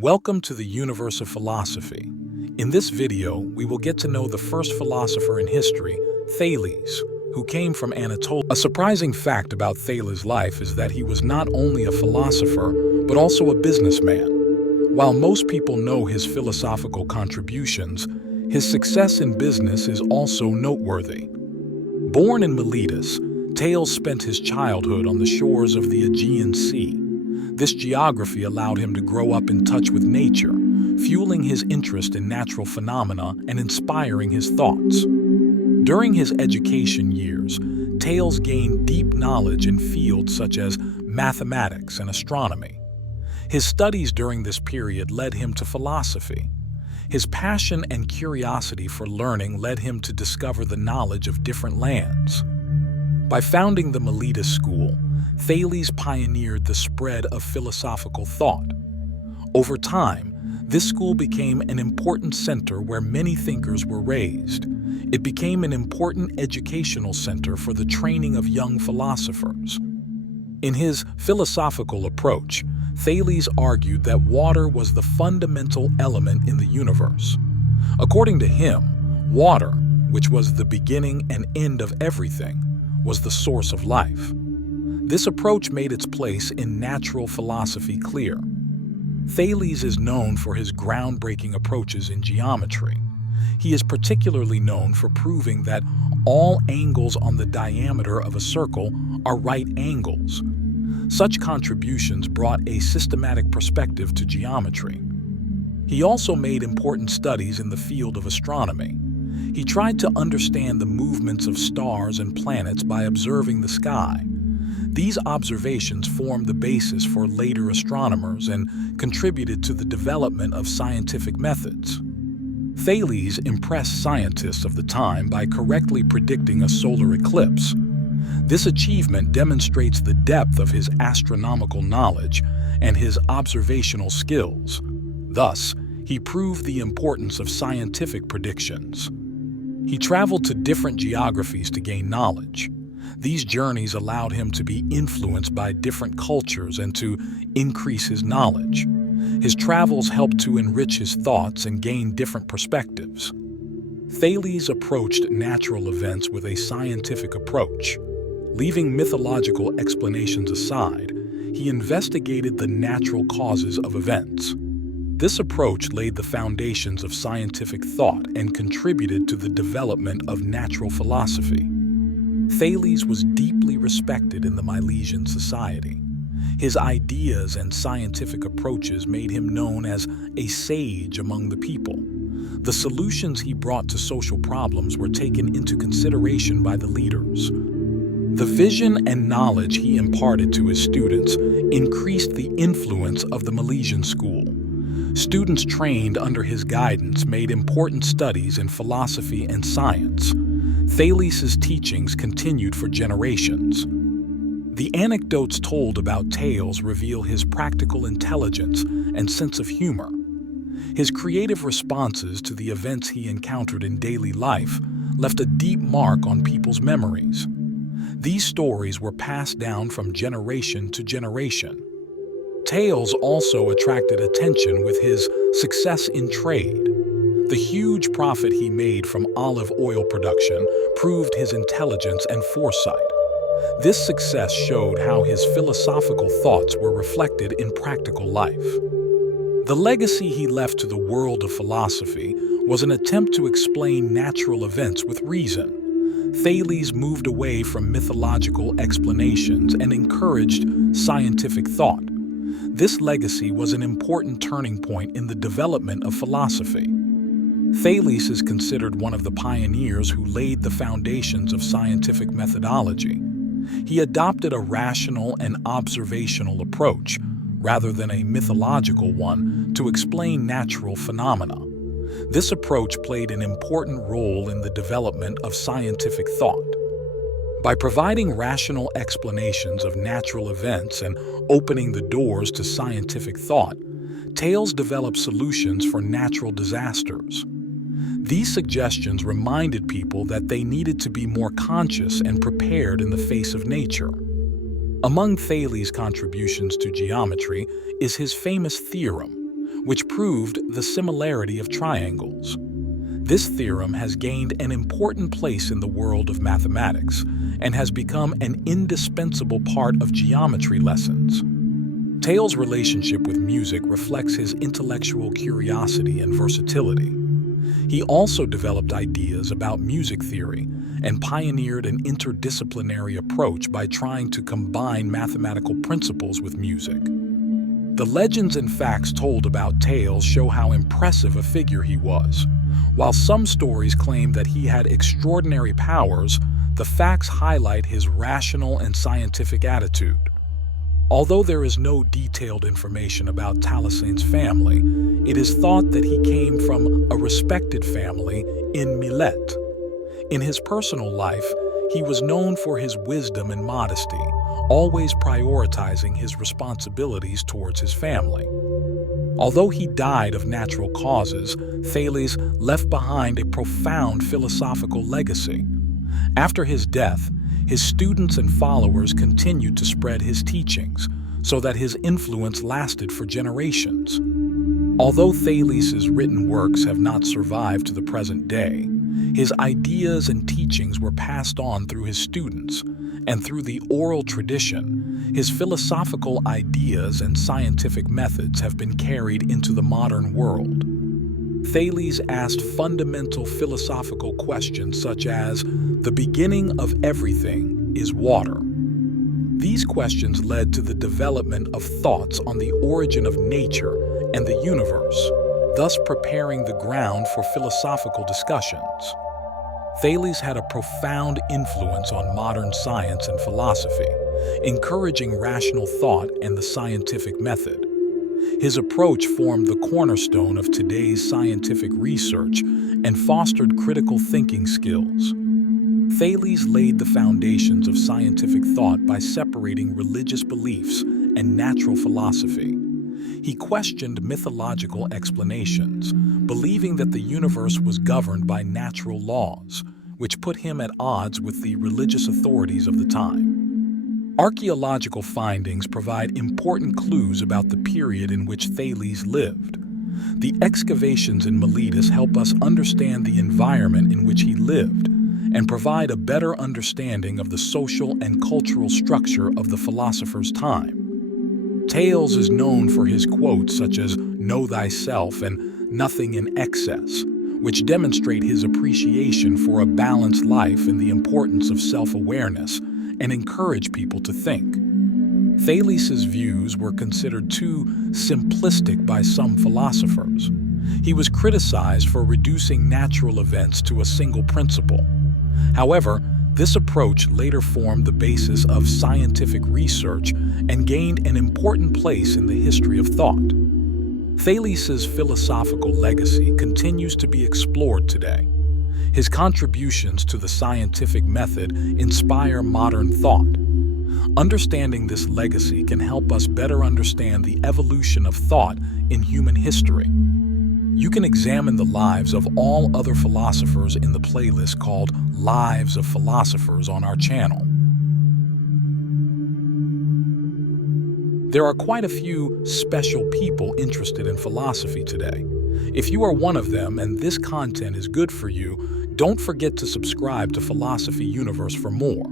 Welcome to the universe of philosophy. In this video, we will get to know the first philosopher in history, Thales, who came from Anatolia. A surprising fact about Thales' life is that he was not only a philosopher, but also a businessman. While most people know his philosophical contributions, his success in business is also noteworthy. Born in Miletus, Thales spent his childhood on the shores of the Aegean Sea. This geography allowed him to grow up in touch with nature, fueling his interest in natural phenomena and inspiring his thoughts. During his education years, Thales gained deep knowledge in fields such as mathematics and astronomy. His studies during this period led him to philosophy. His passion and curiosity for learning led him to discover the knowledge of different lands. By founding the Miletus school, Thales pioneered the spread of philosophical thought. Over time, this school became an important center where many thinkers were raised. It became an important educational center for the training of young philosophers. In his philosophical approach, Thales argued that water was the fundamental element in the universe. According to him, water, which was the beginning and end of everything, was the source of life. This approach made its place in natural philosophy clear. Thales is known for his groundbreaking approaches in geometry. He is particularly known for proving that all angles on the diameter of a circle are right angles. Such contributions brought a systematic perspective to geometry. He also made important studies in the field of astronomy. He tried to understand the movements of stars and planets by observing the sky. These observations formed the basis for later astronomers and contributed to the development of scientific methods. Thales impressed scientists of the time by correctly predicting a solar eclipse. This achievement demonstrates the depth of his astronomical knowledge and his observational skills. Thus, he proved the importance of scientific predictions. He traveled to different geographies to gain knowledge. These journeys allowed him to be influenced by different cultures and to increase his knowledge. His travels helped to enrich his thoughts and gain different perspectives. Thales approached natural events with a scientific approach. Leaving mythological explanations aside, he investigated the natural causes of events. This approach laid the foundations of scientific thought and contributed to the development of natural philosophy. Thales was deeply respected in the Milesian society. His ideas and scientific approaches made him known as a sage among the people. The solutions he brought to social problems were taken into consideration by the leaders. The vision and knowledge he imparted to his students increased the influence of the Milesian school. Students trained under his guidance made important studies in philosophy and science. Thales' teachings continued for generations. The anecdotes told about Thales reveal his practical intelligence and sense of humor. His creative responses to the events he encountered in daily life left a deep mark on people's memories. These stories were passed down from generation to generation. Thales also attracted attention with his success in trade. The huge profit he made from olive oil production proved his intelligence and foresight. This success showed how his philosophical thoughts were reflected in practical life. The legacy he left to the world of philosophy was an attempt to explain natural events with reason. Thales moved away from mythological explanations and encouraged scientific thought. This legacy was an important turning point in the development of philosophy. Thales is considered one of the pioneers who laid the foundations of scientific methodology. He adopted a rational and observational approach, rather than a mythological one, to explain natural phenomena. This approach played an important role in the development of scientific thought. By providing rational explanations of natural events and opening the doors to scientific thought, Thales developed solutions for natural disasters. These suggestions reminded people that they needed to be more conscious and prepared in the face of nature. Among Thales' contributions to geometry is his famous theorem, which proved the similarity of triangles. This theorem has gained an important place in the world of mathematics and has become an indispensable part of geometry lessons. Thales' relationship with music reflects his intellectual curiosity and versatility. He also developed ideas about music theory and pioneered an interdisciplinary approach by trying to combine mathematical principles with music. The legends and facts told about Thales show how impressive a figure he was. While some stories claim that he had extraordinary powers, the facts highlight his rational and scientific attitude. Although there is no detailed information about Thalēs's family, it is thought that he came from a respected family in Milet. In his personal life, he was known for his wisdom and modesty, always prioritizing his responsibilities towards his family. Although he died of natural causes, Thalēs left behind a profound philosophical legacy. After his death, his students and followers continued to spread his teachings, so that his influence lasted for generations. Although Thalēs's written works have not survived to the present day, his ideas and teachings were passed on through his students, and through the oral tradition, his philosophical ideas and scientific methods have been carried into the modern world. Thalēs asked fundamental philosophical questions such as, "The beginning of everything is water." These questions led to the development of thoughts on the origin of nature and the universe, thus preparing the ground for philosophical discussions. Thalēs had a profound influence on modern science and philosophy, encouraging rational thought and the scientific method. His approach formed the cornerstone of today's scientific research and fostered critical thinking skills. Thalēs laid the foundations of scientific thought by separating religious beliefs and natural philosophy. He questioned mythological explanations, believing that the universe was governed by natural laws, which put him at odds with the religious authorities of the time. Archaeological findings provide important clues about the period in which Thalēs lived. The excavations in Miletus help us understand the environment in which he lived and provide a better understanding of the social and cultural structure of the philosopher's time. Thales is known for his quotes such as "Know thyself" and "Nothing in excess," which demonstrate his appreciation for a balanced life and the importance of self-awareness, and encourage people to think. Thalēs's views were considered too simplistic by some philosophers. He was criticized for reducing natural events to a single principle. However, this approach later formed the basis of scientific research and gained an important place in the history of thought. Thalēs's philosophical legacy continues to be explored today. His contributions to the scientific method inspire modern thought. Understanding this legacy can help us better understand the evolution of thought in human history. You can examine the lives of all other philosophers in the playlist called Lives of Philosophers on our channel. There are quite a few special people interested in philosophy today. If you are one of them and this content is good for you, don't forget to subscribe to Philosophy Universe for more.